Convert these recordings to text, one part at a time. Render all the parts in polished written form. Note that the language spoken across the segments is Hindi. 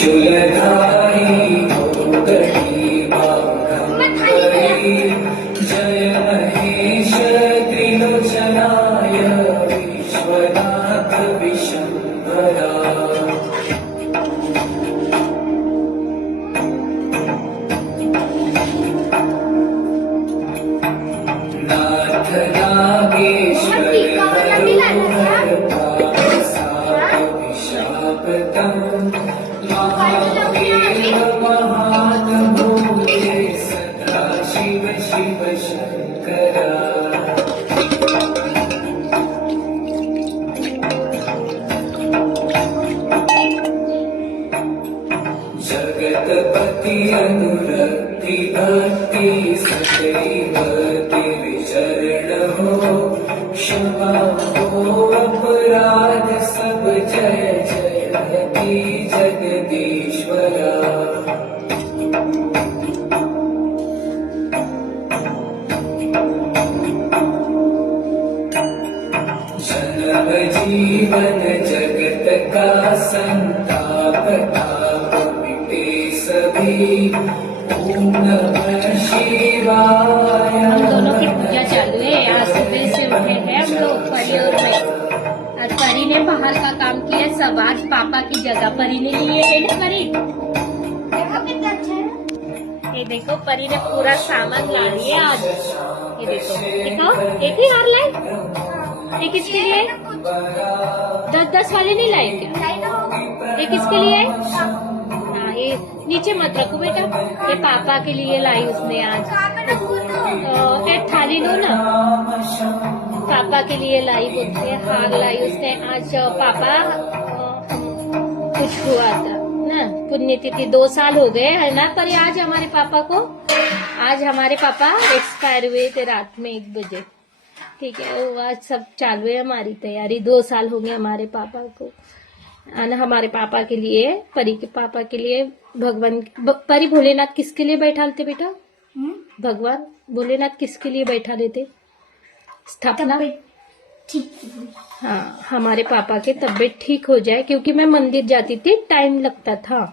त्रिशूलधारी गढ़ी बाघंबरी जय महेश त्रिलोचनाय विश्वनाथ विशंभरा नाथ नागेश्वर हरोहर पापसाभिशापतम् महादेव महानभूते सदा शिव शिव शंकरा जगतपति अनुरक्ति भक्ति सदैव तेरे शरण हो क्षमा हो अपराध सब जय जयति जगदीश्वरा जन्म जीवन जगत का संताप ताप मिटे सभी ओम नमः शिवाय। हम दोनों की पूजा चालू है। आज सुबह से उठे हैं हम लोग, परी और मैं। और परी ने बाहर का काम किया सब। आज पापा की जगह परी ने ली है ना परी? ये देखो परी ने पूरा सामान ला लिया आज। ये देखो एक ही हार लाए। ये किसके लिए? 10-10 वाले नहीं लाए क्या? ये किसके लिए? हाँ, ये नीचे मत रखो बेटा। ये पापा के लिए लाई उसने आज। एक थाली लो ना। पापा के लिए लाई बोलते हार लाई उसने आज। पापा कुछ हुआ था ना, पुण्यतिथि 2 साल हो गए है ना। पर आज हमारे पापा को, आज हमारे पापा एक्सपायर हुए थे रात में 1 बजे। ठीक है, वो आज सब चालू है हमारी तैयारी। 2 साल हो गए हमारे पापा को। और हमारे पापा के लिए, परी के पापा के लिए भगवान, परी भोलेनाथ किसके लिए बैठा लेते बेटा? भगवान भोलेनाथ किसके लिए बैठा लेते? स्थापना। हाँ, हमारे पापा के तबीयत ठीक हो जाए, क्योंकि मैं मंदिर जाती थी, टाइम लगता था।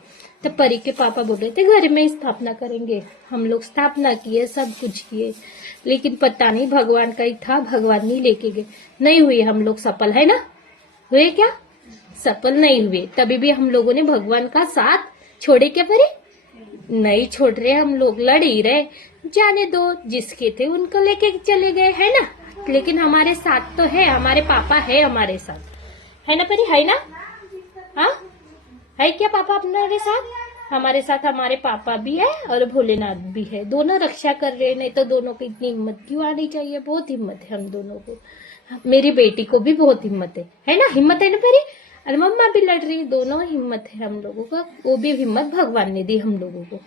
तो परी के पापा बोल रहे थे घर में ही स्थापना करेंगे। हम लोग स्थापना किए, सब कुछ किए, लेकिन पता नहीं भगवान का ही था, भगवान नहीं लेके गए। नहीं हुए हम लोग सफल, है ना? हुए क्या? सफल नहीं हुए। तभी भी हम लोगों ने भगवान का साथ छोड़े क्या परी? नहीं छोड़ रहे हम लोग, लड़ ही रहे। जाने दो, जिसके थे उनको लेके चले गए, है ना? लेकिन हमारे साथ तो है, हमारे पापा है हमारे साथ, है ना परी? है ना? हाँ, है क्या पापा अपने साथ? हमारे साथ हमारे पापा भी है और भोलेनाथ भी है। दोनों रक्षा कर रहे हैं। नहीं तो दोनों को इतनी हिम्मत क्यों आनी चाहिए? बहुत हिम्मत है हम दोनों को। मेरी बेटी को भी बहुत हिम्मत है ना? हिम्मत है ना परी? अरे मम्मा भी लड़ रही। दोनों हिम्मत है हम लोगों का। वो भी हिम्मत भगवान ने दी हम लोगों को।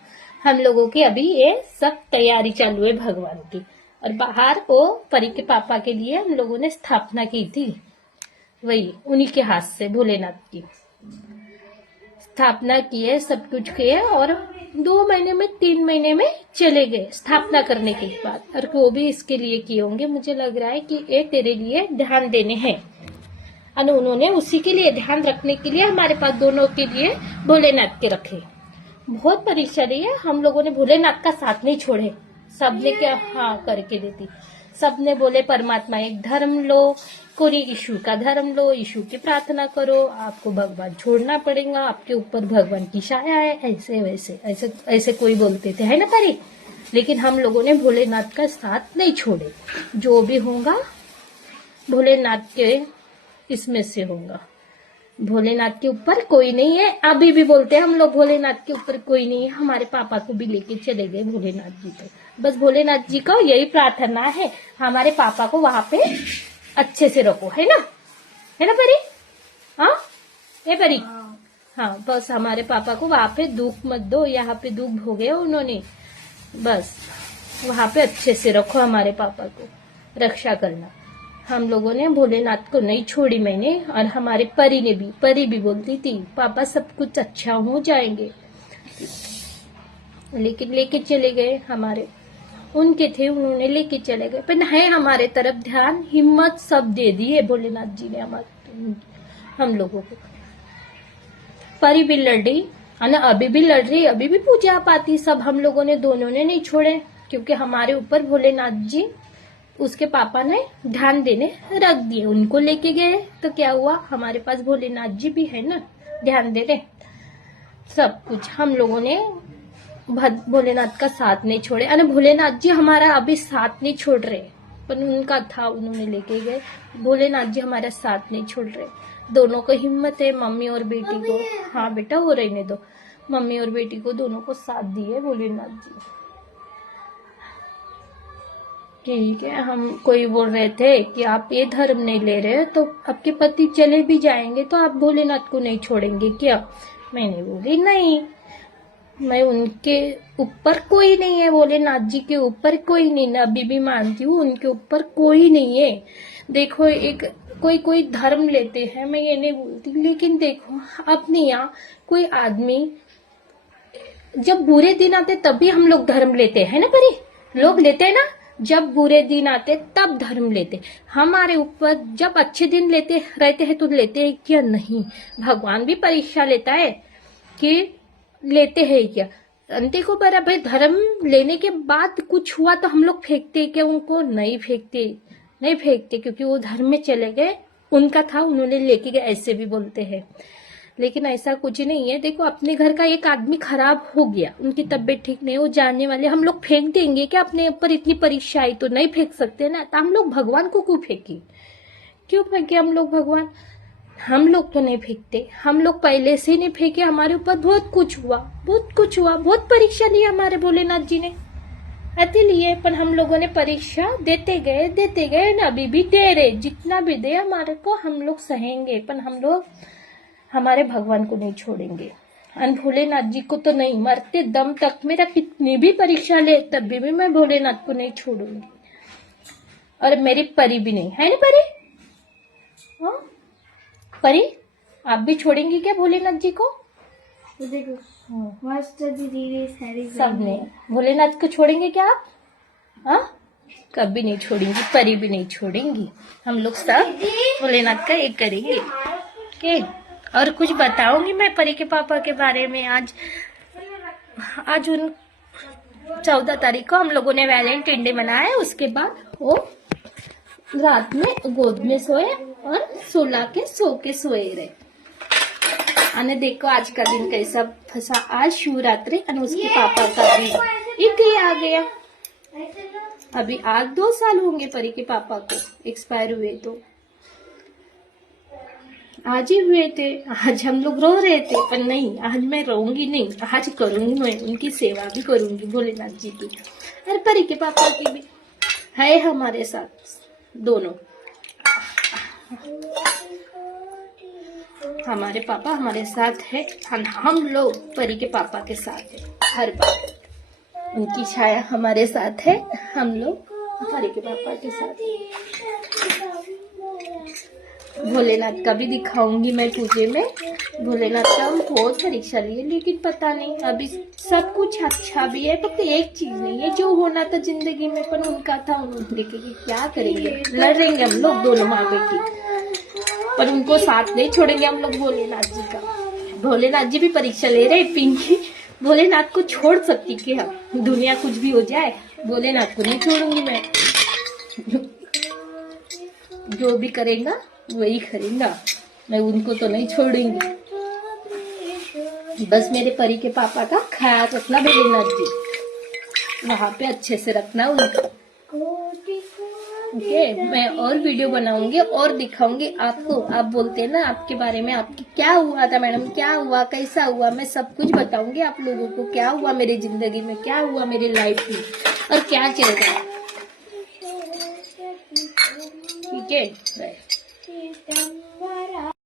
हम लोगों की अभी ये सब तैयारी चालू है भगवान की। और बाहर वो परी के पापा के लिए हम लोगों ने स्थापना की थी, वही उन्हीं के हाथ से भोलेनाथ की स्थापना की है, सब कुछ किए। और 2 महीने में 3 महीने में चले गए स्थापना करने के बाद। और वो भी इसके लिए किए होंगे, मुझे लग रहा है कि ये तेरे लिए ध्यान देने हैं। और उन्होंने उसी के लिए ध्यान रखने के लिए हमारे पास दोनों के लिए भोलेनाथ के रखे। बहुत परीक्षा ली है हम लोगों ने, भोलेनाथ का साथ नहीं छोड़े। सबने क्या हाँ करके देती। सबने बोले परमात्मा एक धर्म लो, कोई यीशु का धर्म लो, यीशु की प्रार्थना करो, आपको भगवान छोड़ना पड़ेगा, आपके ऊपर भगवान की छाया है, ऐसे वैसे ऐसे ऐसे कोई बोलते थे, है ना परी? लेकिन हम लोगों ने भोलेनाथ का साथ नहीं छोड़े। जो भी होगा भोलेनाथ के इसमें से होगा। भोलेनाथ के ऊपर कोई नहीं है। अभी भी बोलते हैं हम लोग भोलेनाथ के ऊपर कोई नहीं है। हमारे पापा को भी लेके चले गए भोलेनाथ जी को। बस भोलेनाथ जी को यही प्रार्थना है, हमारे पापा को वहां पे अच्छे से रखो, है ना? है ना परी? हाँ है परी? हाँ, बस हमारे पापा को वहां पे दुख मत दो। यहाँ पे दुख भोगे उन्होंने, बस वहां पे अच्छे से रखो हमारे पापा को, रक्षा करना। हम लोगों ने भोलेनाथ को नहीं छोड़ी मैंने। और हमारे परी ने भी, परी भी बोलती थी पापा सब कुछ अच्छा हो जाएंगे, लेकिन लेके चले गए हमारे। उनके थे, उन्होंने लेके चले गए। पर है हमारे तरफ ध्यान, हिम्मत सब दे दी है भोलेनाथ जी ने हम लोगों को। परी भी लड़ी है ना। अभी भी लड़ रही, अभी भी पूजा पाती सब हम लोगों ने दोनों ने नहीं छोड़े, क्योंकि हमारे ऊपर भोलेनाथ जी उसके पापा ने ध्यान देने रख दिए। उनको लेके गए तो क्या हुआ, हमारे पास भोलेनाथ जी भी है ना, ध्यान दे रहे। सब कुछ हम लोगों ने भोलेनाथ का साथ नहीं छोड़े, अरे भोलेनाथ जी हमारा अभी साथ नहीं छोड़ रहे, पर उनका था, उन्होंने लेके गए। भोलेनाथ जी हमारा साथ नहीं छोड़ रहे। दोनों को हिम्मत है, मम्मी और बेटी को। हाँ बेटा, वो रहने दो। मम्मी और बेटी को दोनों को साथ दिए भोलेनाथ जी। ठीक है, हम कोई बोल रहे थे कि आप ये धर्म नहीं ले रहे तो आपके पति चले भी जाएंगे तो आप भोलेनाथ को नहीं छोड़ेंगे क्या? मैंने बोली नहीं, मैं उनके ऊपर कोई नहीं है, भोलेनाथ जी के ऊपर कोई नहीं है। अभी भी मानती हूँ उनके ऊपर कोई नहीं है। देखो, एक कोई धर्म लेते हैं, मैं ये नहीं बोलती, लेकिन देखो अपने यहाँ कोई आदमी जब बुरे दिन आते तभी हम लोग धर्म लेते हैं ना परी, लोग लेते हैं ना, जब बुरे दिन आते तब धर्म लेते। हमारे ऊपर जब अच्छे दिन लेते रहते हैं तो लेते हैं क्या? नहीं। भगवान भी परीक्षा लेता है कि लेते हैं क्या। देखो बराबर, धर्म लेने के बाद कुछ हुआ तो हम लोग फेंकते क्या उनको? नहीं फेंकते, क्योंकि वो धर्म में चले गए, उनका था, उन्होंने लेके गए, ऐसे भी बोलते हैं। लेकिन ऐसा कुछ नहीं है। देखो, अपने घर का एक आदमी खराब हो गया, उनकी तबीयत ठीक नहीं, वो जानने वाले, हम लोग फेंक देंगे क्या? अपने ऊपर इतनी परीक्षा आई तो नहीं फेंक सकते ना, तो हम लोग भगवान को क्यों फेंके हम लोग भगवान? हम लोग तो नहीं फेंकते, हम लोग पहले से नहीं फेंके। हमारे ऊपर बहुत कुछ हुआ, बहुत परीक्षा ली हमारे भोलेनाथ जी ने, अति लिए, पर हम लोगों ने परीक्षा देते गए ना, अभी भी दे रहे। जितना भी दे हमारे को हम लोग सहेंगे, पर हम लोग हमारे भगवान को नहीं छोड़ेंगे। और भोलेनाथ जी को तो नहीं, मरते दम तक मेरा कितनी भी परीक्षा ले तभी भी मैं भोलेनाथ को नहीं छोड़ूंगी। और मेरी परी भी नहीं है ना परी? हाँ परी, आप भी छोड़ेंगी क्या भोलेनाथ जी को? देखो, सबने भोलेनाथ को छोड़ेंगे क्या आप? हाँ, कभी नहीं छोड़ेंगी, परी भी नहीं छोड़ेंगी। हम लोग सब भोलेनाथ का एक करेंगे। के और कुछ बताऊंगी मैं परी के पापा के बारे में। आज उन 14 तारीख को हम लोगों ने वैलेंटाइन डे मनाया। उसके बाद वो रात में गोद में सोए और सुला के सो के सोए रहे। अने देखो आज का दिन कैसा फंसा। आज शिवरात्रि और उसके पापा का भी एक ही आ गया। अभी आज 2 साल होंगे परी के पापा को एक्सपायर हुए, तो आज ही हुए थे। आज हम लोग रो रहे थे, पर नहीं, आज मैं रोऊंगी नहीं, आज करूंगी, मैं उनकी सेवा भी करूंगी भोलेनाथ जी की। और परी के पापा की भी है हमारे साथ, दोनों हमारे पापा हमारे साथ है, हम लोग परी के पापा के साथ है हर बार। उनकी छाया हमारे साथ है, हम लोग परी के पापा के साथ है। भोलेनाथ का भी दिखाऊंगी मैं पूजे में। भोलेनाथ का हम बहुत परीक्षा लिए, लेकिन पता नहीं अभी सब कुछ अच्छा भी है, पर एक चीज नहीं है, जो होना था जिंदगी में पर उनका था, उन्होंने देखेंगे क्या करेंगे। लड़ेंगे हम लोग दोनों माँ बेटी, पर उनको साथ नहीं छोड़ेंगे हम लोग भोलेनाथ जी का। भोलेनाथ जी भी परीक्षा ले रहे। पिंकी भोलेनाथ को छोड़ सकती क्या? दुनिया कुछ भी हो जाए, भोलेनाथ को नहीं छोड़ूंगी मैं। जो भी करेगा वही करेगा, मैं उनको तो नहीं छोड़ूंगी। बस मेरे परी के पापा का ख्याल रखना भोलेनाथ जी, वहां पे अच्छे से रखना उनका। ओके, मैं और वीडियो बनाऊंगी और दिखाऊंगी आपको। आप बोलते हैं ना आपके बारे में, आपकी क्या हुआ था मैडम, क्या हुआ, कैसा हुआ, मैं सब कुछ बताऊंगी आप लोगों को। क्या हुआ मेरी जिंदगी में, क्या हुआ मेरी लाइफ में, और क्या चल रहा है। ठीक है, बाय।